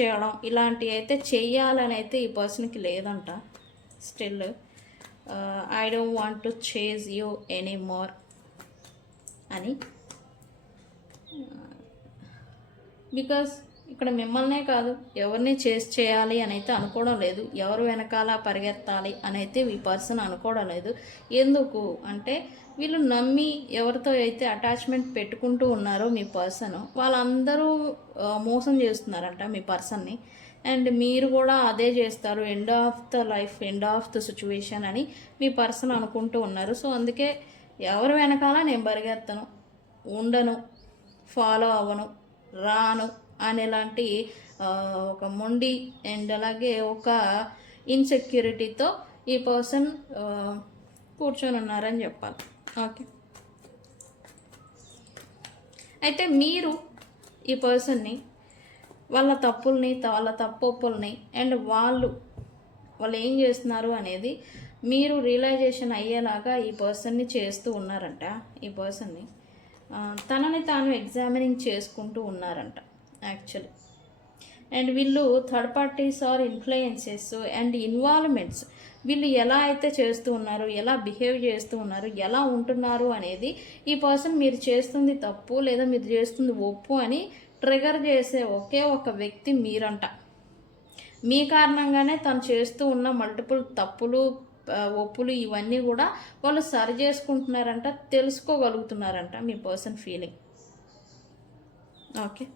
చేయడం ఇలాంటివి అయితే చెయ్యాలని అయితే ఈ పర్సన్కి లేదంట. Still I don't want to chase you any more అని. బికాస్ ఇక్కడ మిమ్మల్నే కాదు ఎవరిని చేయాలి అని అయితే అనుకోవడం లేదు, ఎవరు వెనకాల పరిగెత్తాలి అని అయితే ఈ పర్సన్ అనుకోవడం లేదు. ఎందుకు అంటే వీళ్ళు నమ్మి ఎవరితో అయితే అటాచ్మెంట్ పెట్టుకుంటూ ఉన్నారో మీ పర్సన్ వాళ్ళందరూ మోసం చేస్తున్నారంట మీ పర్సన్ని. అండ్ మీరు కూడా అదే చేస్తారు, end of the life, end of the situation అని మీ పర్సన్ అనుకుంటూ ఉన్నారు. సో అందుకే ఎవరు వెనకాల నేను పరిగెత్తను, ఉండను, ఫాలో అవ్వను, రాను అనేలాంటి ఒక మొండి అండ్ అలాగే ఒక ఇన్సెక్యూరిటీతో ఈ పర్సన్ కూర్చొని ఉన్నారని చెప్పాలి. ఓకే, అయితే మీరు ఈ పర్సన్ని వాళ్ళ తప్పుల్ని, వాళ్ళ తప్పొప్పుల్ని అండ్ వాళ్ళు ఏం చేస్తున్నారు అనేది మీరు రియలైజేషన్ అయ్యేలాగా ఈ పర్సన్ని చేస్తూ ఉన్నారంట. ఈ పర్సన్ని తనని తాను ఎగ్జామినింగ్ చేసుకుంటూ ఉన్నారంట యాక్చువల్లీ. అండ్ వీళ్ళు third parties or influences and involvements వీళ్ళు ఎలా అయితే చేస్తూ ఉన్నారు, ఎలా బిహేవ్ చేస్తూ ఉన్నారు, ఎలా ఉంటున్నారు అనేది ఈ పర్సన్ మీరు చేస్తుంది తప్పు లేదా మీరు చేస్తుంది ఒప్పు అని ట్రిగర్ చేసే ఒకే ఒక వ్యక్తి మీరంట. మీ కారణంగానే తను చేస్తూ ఉన్న మల్టిపుల్ తప్పులు, ఒప్పులు ఇవన్నీ కూడా వాళ్ళు సరి చేసుకుంటున్నారంట, తెలుసుకోగలుగుతున్నారంట మీ పర్సన్ ఫీలింగ్. ఓకే,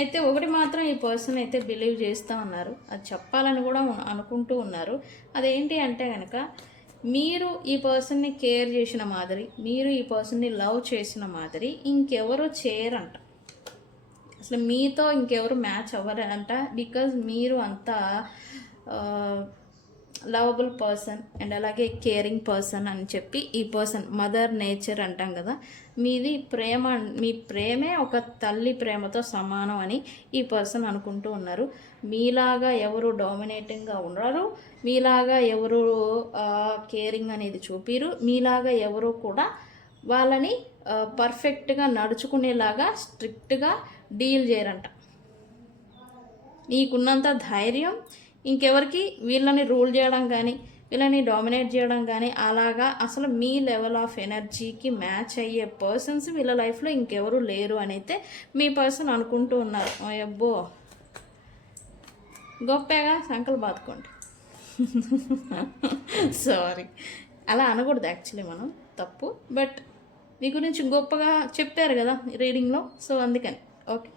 అయితే ఒకటి మాత్రం ఈ పర్సన్ అయితే బిలీవ్ చేస్తూ ఉన్నారు, అది చెప్పాలని కూడా అనుకుంటూ ఉన్నారు. అదేంటి అంటే కనుక మీరు ఈ పర్సన్ని కేర్ చేసిన మాదిరి, మీరు ఈ పర్సన్ని లవ్ చేసిన మాదిరి ఇంకెవరు చేయరంట. అసలు మీతో ఇంకెవరు మ్యాచ్ అవ్వరంట. బికాజ్ మీరు అంత లవబుల్ పర్సన్ అండ్ అలాగే కేరింగ్ పర్సన్ అని చెప్పి ఈ పర్సన్ మదర్ నేచర్ అంటాం కదా, మీది ప్రేమ, మీ ప్రేమే ఒక తల్లి ప్రేమతో సమానం అని ఈ పర్సన్ అనుకుంటూ ఉన్నారు. మీలాగా ఎవరు డామినేటింగ్గా ఉండరు, మీలాగా ఎవరు కేరింగ్ అనేది చూపిరు, మీలాగా ఎవరు కూడా వాళ్ళని పర్ఫెక్ట్గా నడుచుకునేలాగా స్ట్రిక్ట్గా డీల్ చేయరంట. నీకున్నంత ధైర్యం ఇంకెవరికి వీళ్ళని రూల్ చేయడం కానీ, వీళ్ళని డామినేట్ చేయడం కానీ అలాగా అసలు మీ లెవెల్ ఆఫ్ ఎనర్జీకి మ్యాచ్ అయ్యే పర్సన్స్ వీళ్ళ లైఫ్లో ఇంకెవరు లేరు అని అయితే మీ పర్సన్ అనుకుంటూ ఉన్నారు. అబ్బో గొప్పగా సంకలు బాదుకోండి. సారీ, అలా అనకూడదు యాక్చువల్లీ, మనం తప్పు. బట్ మీ గురించి గొప్పగా చెప్పారు కదా రీడింగ్లో, సో అందుకని. ఓకే,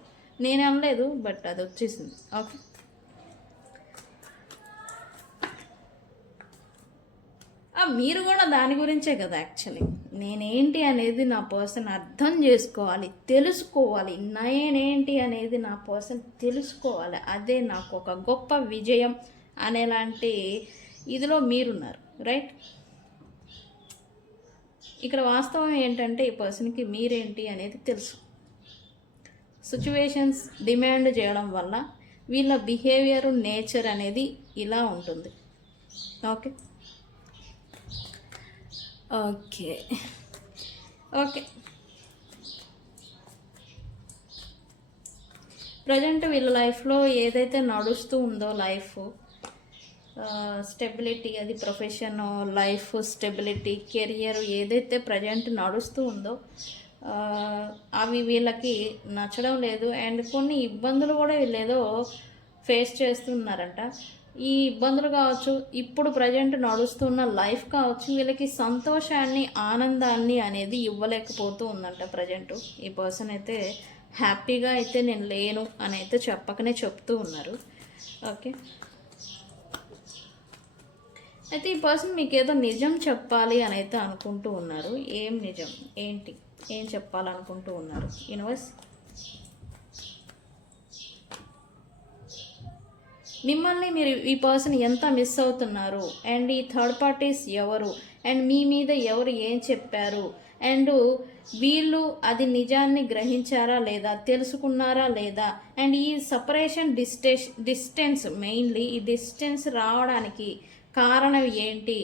నేనే అనలేదు, బట్ అది వచ్చేసింది. ఓకే, మీరు కూడా దాని గురించే కదా యాక్చువల్లీ. నేనేంటి అనేది నా పర్సన్ అర్థం చేసుకోవాలి, తెలుసుకోవాలి. నేనేంటి అనేది నా పర్సన్ తెలుసుకోవాలి. అదే నాకు ఒక గొప్ప విజయం అనేలాంటి ఇదిలో మీరున్నారు, రైట్? ఇక్కడ వాస్తవం ఏంటంటే ఈ పర్సన్కి మీరేంటి అనేది తెలుసు. సిచ్యువేషన్స్ డిమాండ్ చేయడం వల్ల వీళ్ళ బిహేవియర్, నేచర్ అనేది ఇలా ఉంటుంది. ఓకే ఓకే ఓకే ప్రజెంట్ వీళ్ళ లైఫ్లో ఏదైతే నడుస్తూ ఉందో లైఫ్ స్టెబిలిటీ, అది ప్రొఫెషన్, లైఫ్ స్టెబిలిటీ, కెరియర్ ఏదైతే ప్రజెంట్ నడుస్తూ ఉందో అవి వీళ్ళకి నచ్చడం లేదు. అండ్ కొన్ని ఇబ్బందులు కూడా వీళ్ళు ఏదో ఫేస్ చేస్తున్నారంట. ఈ ఇబ్బందులు కావచ్చు, ఇప్పుడు ప్రజెంట్ నడుస్తున్న లైఫ్ కావచ్చు, వీళ్ళకి సంతోషాన్ని, ఆనందాన్ని అనేది ఇవ్వలేకపోతూ ఉందంట ప్రజెంట్. ఈ పర్సన్ అయితే హ్యాపీగా అయితే నేను లేను అని అయితే చెప్పకనే చెప్తూ ఉన్నారు. ఓకే, అయితే ఈ పర్సన్ మీకు ఏదో నిజం చెప్పాలి అని అయితే అనుకుంటూ ఉన్నారు. ఏం నిజం, ఏంటి, ఏం చెప్పాలనుకుంటూ ఉన్నారు యూనివర్స్? మిమ్మల్ని మీరు ఈ పర్సన్ ఎంత మిస్ అవుతున్నారు, అండ్ ఈ థర్డ్ పార్టీస్ ఎవరు, అండ్ మీ మీద ఎవరు ఏం చెప్పారు, అండ్ వీళ్ళు అది నిజాన్ని గ్రహించారా లేదా, తెలుసుకున్నారా లేదా, అండ్ ఈ సపరేషన్ డిస్టెన్స్ మెయిన్లీ ఈ డిస్టెన్స్ రావడానికి కారణం ఏంటి,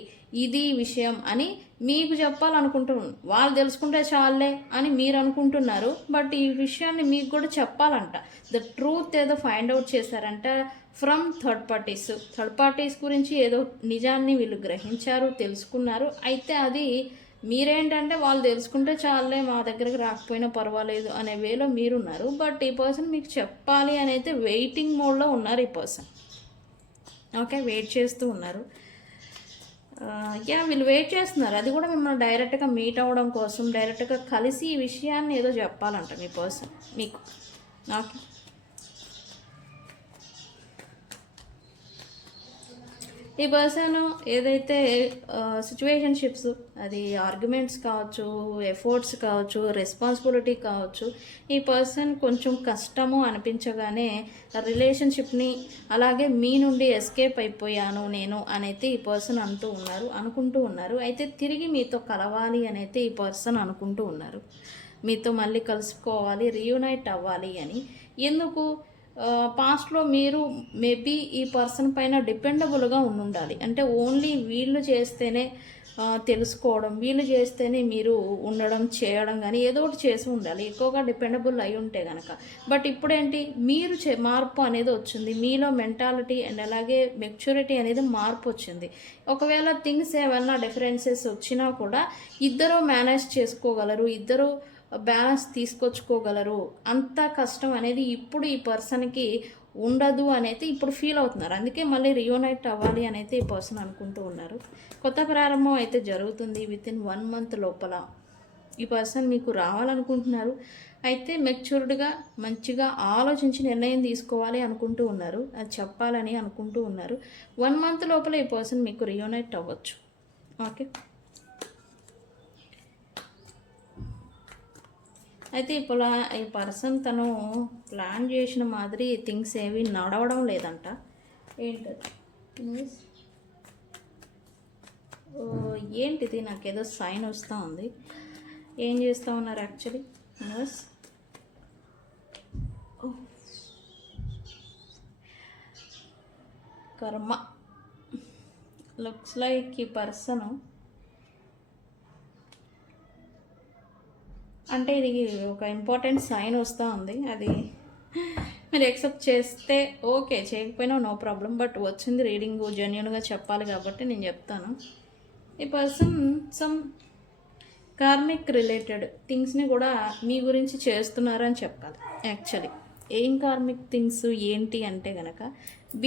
ఇది విషయం అని మీకు చెప్పాలనుకుంటున్నాను. వాళ్ళు తెలుసుకుంటే చాలే అని మీరు అనుకుంటున్నారు, బట్ ఈ విషయాన్ని మీకు కూడా చెప్పాలంట. ద ట్రూత్ ఏదో ఫైండ్ అవుట్ చేశారంట ఫ్రమ్ థర్డ్ పార్టీస్ గురించి ఏదో నిజాన్ని వీళ్ళు గ్రహించారు, తెలుసుకున్నారు. అయితే అది మీరేంటంటే వాళ్ళు తెలుసుకుంటే చాలే, మా దగ్గరికి రాకపోయినా పర్వాలేదు అనే వేలో మీరున్నారు. బట్ ఈ పర్సన్ మీకు చెప్పాలి అని అయితే వెయిటింగ్ మోడ్లో ఉన్నారు ఈ పర్సన్. ఓకే, వెయిట్ చేస్తూ ఉన్నారు. వీళ్ళు వెయిట్ చేస్తున్నారు. అది కూడా మిమ్మల్ని డైరెక్ట్గా మీట్ అవ్వడం కోసం, డైరెక్ట్గా కలిసి ఈ విషయాన్ని ఏదో చెప్పాలంట మీ పర్సన్ మీకు. నాకు ఈ పర్సన్ ఏదైతే సిచ్యువేషన్షిప్స్, అది ఆర్గ్యుమెంట్స్ కావచ్చు, ఎఫర్ట్స్ కావచ్చు, రెస్పాన్సిబిలిటీ కావచ్చు, ఈ పర్సన్ కొంచెం కష్టము అనిపించగానే రిలేషన్షిప్ని అలాగే మీ నుండి ఎస్కేప్ అయిపోయాను నేను అనేది ఈ పర్సన్ అనుకుంటూ ఉన్నారు. అయితే తిరిగి మీతో కలవాలి అనేది ఈ పర్సన్ అనుకుంటూ ఉన్నారు. మీతో మళ్ళీ కలుసుకోవాలి, రీయునైట్ అవ్వాలి అని. ఎందుకు? పాస్ట్లో మీరు మేబీ ఈ పర్సన్ పైన డిపెండబుల్గా ఉండాలి. అంటే ఓన్లీ వీళ్ళు చేస్తేనే తెలుసుకోవడం, వీళ్ళు చేస్తేనే మీరు ఉండడం, చేయడం కానీ ఏదో ఒకటి చేసి ఉండాలి, ఎక్కువగా డిపెండబుల్ అయి ఉంటే కనుక. బట్ ఇప్పుడేంటి, మీరు మార్పు అనేది వచ్చింది మీలో, మెంటాలిటీ అండ్ అలాగే మెచ్యూరిటీ అనేది మార్పు వచ్చింది. ఒకవేళ థింగ్స్ ఏమన్నా డిఫరెన్సెస్ వచ్చినా కూడా ఇద్దరు మేనేజ్ చేసుకోగలరు, ఇద్దరు బ్యాలెన్స్ తీసుకొచ్చుకోగలరు. అంత కష్టం అనేది ఇప్పుడు ఈ పర్సన్కి ఉండదు అనేది ఇప్పుడు ఫీల్ అవుతున్నారు. అందుకే మళ్ళీ రియూనైట్ అవ్వాలి అనేది ఈ పర్సన్ అనుకుంటూ ఉన్నారు. కొత్త ప్రారంభం అయితే జరుగుతుంది వితిన్ 1 month లోపల. ఈ పర్సన్ మీకు రావాలనుకుంటున్నారు. అయితే మెచ్యూర్డ్గా మంచిగా ఆలోచించి నిర్ణయం తీసుకోవాలి అనుకుంటూ ఉన్నారు, అది చెప్పాలని అనుకుంటూ ఉన్నారు. 1 month లోపల ఈ పర్సన్ మీకు రియూనైట్ అవ్వచ్చు. ఓకే, అయితే ఇప్పుడు ఈ పర్సన్ తను ప్లాన్ చేసిన మాదిరి థింగ్స్ ఏవి నడవడం లేదంట. ఏంటది? ఏంటిది? నాకేదో సైన్ వస్తూ ఉంది. ఏం చేస్తూ ఉన్నారు యాక్చువల్లీ? న్యూస్ కర్మ. లుక్స్ లైక్ ఈ పర్సన్ అంటే ఇది ఒక ఇంపార్టెంట్ సైన్ వస్తూ ఉంది. అది మీరు యాక్సెప్ట్ చేస్తే ఓకే, చేయకపోయినా నో ప్రాబ్లం. బట్ వచ్చింది రీడింగ్ జెన్యున్గా చెప్పాలి కాబట్టి నేను చెప్తాను. ఈ పర్సన్ సమ్ కార్మిక్ రిలేటెడ్ థింగ్స్ని కూడా మీ గురించి చేస్తున్నారని చెప్పాలి. యాక్చువల్లీ ఏం కార్మిక్ థింగ్స్ ఏంటి అంటే కనుక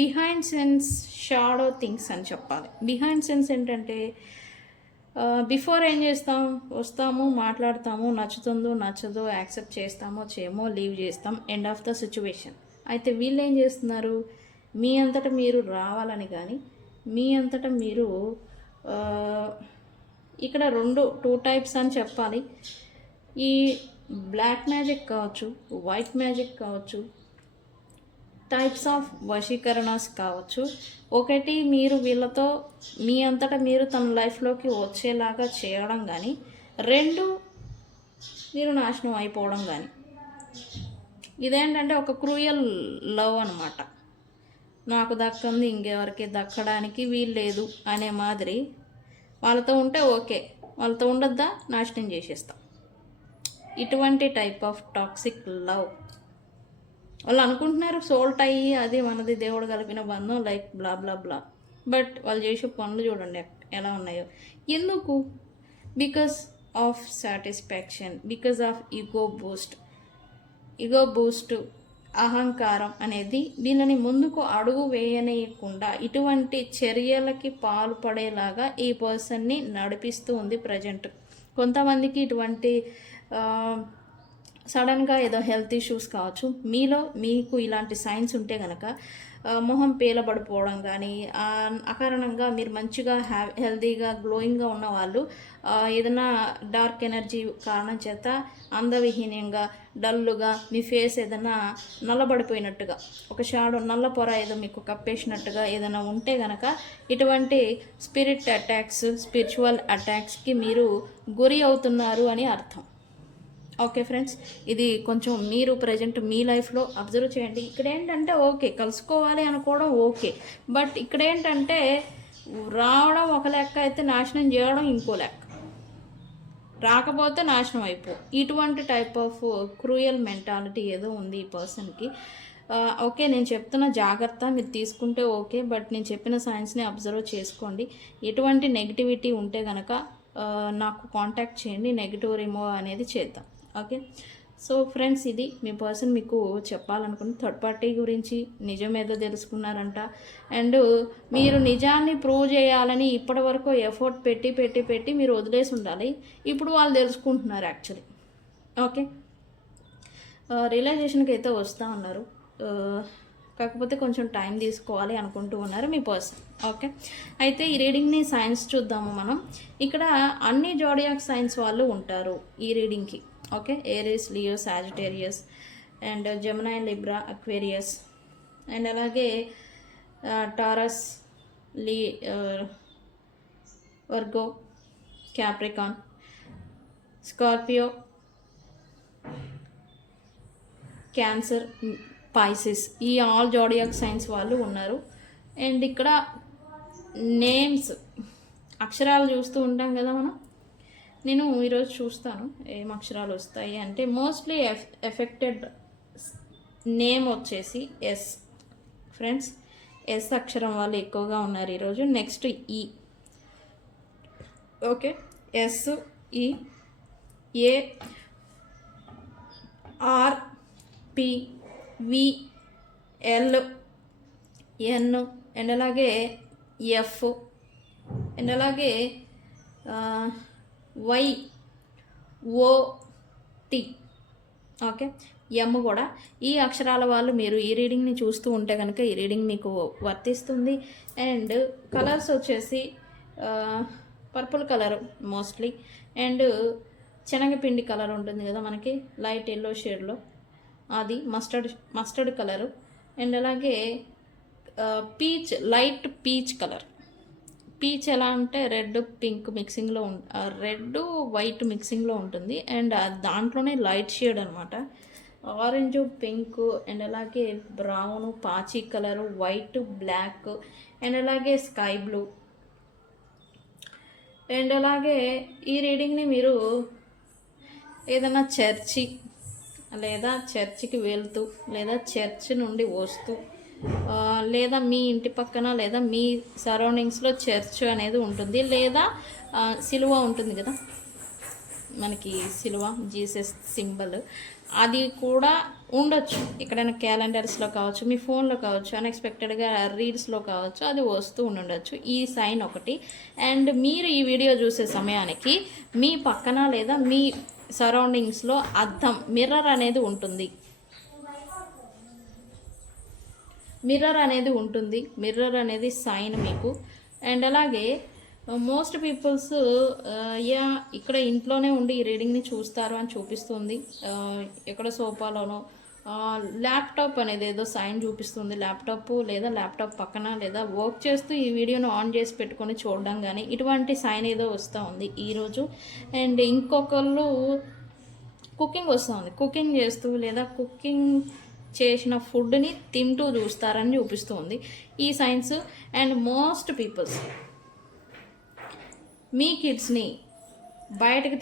బిహైండ్ సెన్స్ షాడో థింగ్స్ అని చెప్పాలి. బిహైండ్ సెన్స్ ఏంటంటే బిఫోర్ ఏం చేస్తాం, వస్తాము, మాట్లాడతాము, నచ్చుతుందో నచ్చదో, యాక్సెప్ట్ చేస్తామో చేయమో, లీవ్ చేస్తాం, ఎండ్ ఆఫ్ ద సిచ్యువేషన్. అయితే వీళ్ళు ఏం చేస్తున్నారు, మీ అంతటా మీరు రావాలని కానీ, మీ అంతటా మీరు ఇక్కడ 2 టైప్స్ అని చెప్పాలి. ఈ బ్లాక్ మ్యాజిక్ కావచ్చు, వైట్ మ్యాజిక్ కావచ్చు, టైప్స్ ఆఫ్ వశీకరణాస్ కావచ్చు. ఒకటి, మీరు వీళ్ళతో మీ అంతటా మీరు తన లైఫ్లోకి వచ్చేలాగా చేయడం కానీ, 2 మీరు నాశనం అయిపోవడం కానీ. ఇదేంటంటే ఒక క్రూయల్ లవ్ అనమాట. నాకు దక్కంది ఇంకెవరికి దక్కడానికి వీల్లేదు అనే మాదిరి. వాళ్ళతో ఉంటే ఓకే, వాళ్ళతో ఉండొద్దా, నాశనం చేసేస్తాం. ఇటువంటి టైప్ ఆఫ్ టాక్సిక్ లవ్. వాళ్ళు అనుకుంటున్నారు సోల్ట్ అయ్యి అది మనది, దేవుడు కలిపిన బంధం, like blah blah blah. But వాళ్ళు చేసే పనులు చూడండి ఎలా ఉన్నాయో. ఎందుకు? Because of satisfaction, because of ego Boost, అహంకారం అనేది వీళ్ళని ముందుకు అడుగు వేయనీయకుండా ఇటువంటి చర్యలకి పాల్పడేలాగా ఈ పర్సన్ని నడిపిస్తూ ఉంది ప్రజెంట్. కొంతమందికి ఇటువంటి సడన్గా ఏదో హెల్త్ ఇష్యూస్ కావచ్చు, మీకు ఇలాంటి సైన్స్ ఉంటే కనుక మొహం పేలబడిపోవడం కానీ, అకారణంగా మీరు మంచిగా హెల్తీగా గ్లోయింగ్గా ఉన్న వాళ్ళు ఏదైనా డార్క్ ఎనర్జీ కారణం చేత అందవిహీనంగా, డల్లుగా, మీ ఫేస్ ఏదైనా నల్లబడిపోయినట్టుగా, ఒక షాడో నల్ల పొర ఏదో మీకు కప్పేసినట్టుగా ఏదైనా ఉంటే కనుక ఇటువంటి స్పిరిట్ అటాక్స్, స్పిరిచువల్ అటాక్స్కి మీరు గురి అవుతున్నారు అని అర్థం. ఓకే ఫ్రెండ్స్, ఇది కొంచెం మీరు ప్రజెంట్ మీ లైఫ్లో అబ్జర్వ్ చేయండి. ఇక్కడ ఏంటంటే ఓకే, కలుసుకోవాలి అనుకోవడం ఓకే, బట్ ఇక్కడ ఏంటంటే రావడం ఒక లెక్క అయితే నాశనం చేయడం ఇంకో లెక్క. రాకపోతే నాశనం అయిపో. ఇటువంటి టైప్ ఆఫ్ క్రూయల్ మెంటాలిటీ ఏదో ఉంది ఈ పర్సన్కి. ఓకే, నేను చెప్తున్న జాగ్రత్త మీరు తీసుకుంటే ఓకే, బట్ నేను చెప్పిన సైన్స్ని అబ్జర్వ్ చేసుకోండి. ఎటువంటి నెగిటివిటీ ఉంటే కనుక నాకు కాంటాక్ట్ చేయండి, నెగిటివ్ రిమూవ్ అనేది చేద్దాం. ఓకే, సో ఫ్రెండ్స్, ఇది మీ పర్సన్ మీకు చెప్పాలనుకున్న థర్డ్ పార్టీ గురించి. నిజం ఏదో తెలుసుకున్నారంట, అండ్ మీరు నిజాన్ని ప్రూవ్ చేయాలని ఇప్పటి వరకు ఎఫర్ట్ పెట్టి మీరు వదిలేసి ఉండాలి. ఇప్పుడు వాళ్ళు తెలుసుకుంటున్నారు యాక్చువల్లీ. ఓకే, రియలైజేషన్కి అయితే వస్తూ ఉన్నారు. కాకపోతే కొంచెం టైం తీసుకోవాలి అనుకుంటూ ఉన్నారు మీ పర్సన్. ఓకే, అయితే ఈ రీడింగ్ని సైన్స్ చూద్దాము మనం. ఇక్కడ అన్ని జోడియాక్ సైన్స్ వాళ్ళు ఉంటారు ఈ రీడింగ్కి. Okay, Aries, Leo, Sagittarius and Gemini, Libra, Aquarius and అలాగే Taurus, Virgo, Capricorn, Scorpio, Cancer, Pisces, ఈ ఆల్ జోడియాక్ సైన్స్ వాళ్ళు ఉన్నారు. అండ్ ఇక్కడ నేమ్స్, అక్షరాలు చూస్తూ ఉంటాం కదా మనం. నేను ఈరోజు చూస్తాను ఏం అక్షరాలు వస్తాయి అంటే మోస్ట్లీ ఎఫెక్టెడ్ నేమ్ వచ్చేసి ఎస్. ఫ్రెండ్స్, ఎస్ అక్షరం వాళ్ళు ఎక్కువగా ఉన్నారు ఈరోజు. నెక్స్ట్ ఈ. Okay, S, E, A, R, P, V, L, N and అలాగే ఎఫ్ అండ్ అలాగే Y, O, T. Okay, M కూడా. ఈ అక్షరాల వాళ్ళు మీరు ఈ రీడింగ్ని చూస్తూ ఉంటే కనుక ఈ రీడింగ్ మీకు వర్తిస్తుంది. అండ్ కలర్స్ వచ్చేసి పర్పుల్ కలర్ మోస్ట్లీ, అండ్ శనగపిండి కలర్ ఉంటుంది కదా మనకి లైట్ ఎల్లో షేడ్లో, అది మస్టర్డ్ కలరు అండ్ అలాగే peach, light peach colour. Peach ఎలా అంటే రెడ్ పింక్ మిక్సింగ్లో రెడ్ వైట్ మిక్సింగ్లో ఉంటుంది అండ్ దాంట్లోనే లైట్ షేడ్ అనమాట. ఆరెంజ్, పింక్ అండ్ అలాగే బ్రౌన్, పాచి కలరు, వైట్, బ్లాక్ అండ్ అలాగే స్కై బ్లూ. అండ్ అలాగే ఈ రీడింగ్ని మీరు ఏదైనా చర్చికి వెళ్తూ లేదా చర్చ్ నుండి వస్తూ లేదా మీ ఇంటి పక్కన లేదా మీ సరౌండింగ్స్లో చర్చ్ అనేది ఉంటుంది, లేదా సిలువ ఉంటుంది కదా మనకి, సిలువ జీసస్ సింబల్, అది కూడా ఉండొచ్చు ఎక్కడైనా క్యాలెండర్స్లో కావచ్చు, మీ ఫోన్లో కావచ్చు, అన్ఎక్స్పెక్టెడ్గా రీల్స్లో కావచ్చు, అది వస్తూ ఉండొచ్చు. ఈ సైన్ ఒకటి. అండ్ మీరు ఈ వీడియో చూసే సమయానికి మీ పక్కన లేదా మీ సరౌండింగ్స్లో అద్దం, మిర్రర్ అనేది ఉంటుంది. మిర్రర్ అనేది సైన్ మీకు. అండ్ అలాగే మోస్ట్ పీపుల్స్ ఇక్కడ ఇంట్లోనే ఉండి ఈ రీడింగ్ని చూస్తారు అని చూపిస్తుంది. ఎక్కడ సోఫాలోనో ల్యాప్టాప్ అనేది ఏదో సైన్ చూపిస్తుంది. ల్యాప్టాప్ లేదా ల్యాప్టాప్ పక్కన లేదా వర్క్ చేస్తూ ఈ వీడియోను ఆన్ చేసి పెట్టుకొని చూడడం కానీ ఇటువంటి సైన్ ఏదో వస్తూ ఉంది ఈరోజు. అండ్ ఇంకొకళ్ళు కుకింగ్ వస్తుంది, కుకింగ్ చేస్తూ లేదా కుకింగ్ చేసిన ఫుడ్ని తింటూ చూస్తారని చూపిస్తుంది ఈ సైన్స్. అండ్ మోస్ట్ పీపుల్స్ మీ కిడ్స్ని బయటకు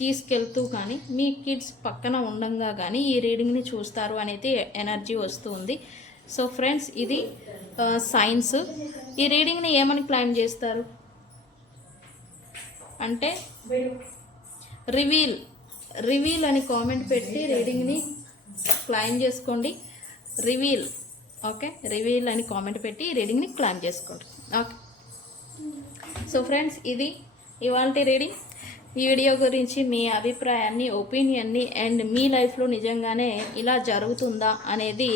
తీసుకెళ్తూ కానీ మీ కిడ్స్ పక్కన ఉండంగా కానీ ఈ రీడింగ్ని చూస్తారు అనేది ఎనర్జీ వస్తుంది. సో ఫ్రెండ్స్, ఇది సైన్స్. ఈ రీడింగ్ని ఏమని క్లైమ్ చేస్తారు అంటే రివీల్ అని కామెంట్ పెట్టి రీడింగ్ని క్లైమ్ చేసుకోండి. రివీల్ అని కామెంట్ పెట్టి రీడింగ్ని క్లైమ్ చేసుకోండి. ఓకే, సో ఫ్రెండ్స్, ఇది ఇవాళ రీడింగ్. ఈ వీడియో గురించి మీ అభిప్రాయాన్ని, ఒపీనియన్ని అండ్ మీ లైఫ్లో నిజంగానే ఇలా జరుగుతుందా అనేది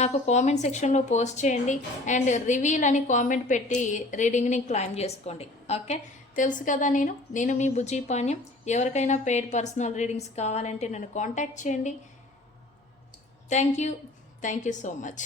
నాకు కామెంట్ సెక్షన్లో పోస్ట్ చేయండి. అండ్ రివీల్ అని కామెంట్ పెట్టి రీడింగ్ని క్లైమ్ చేసుకోండి. ఓకే, తెలుసు కదా, నేను మీ బుజ్జి పాణ్యం. ఎవరికైనా పెయిడ్ పర్సనల్ రీడింగ్స్ కావాలంటే నన్ను కాంటాక్ట్ చేయండి. Thank you so much.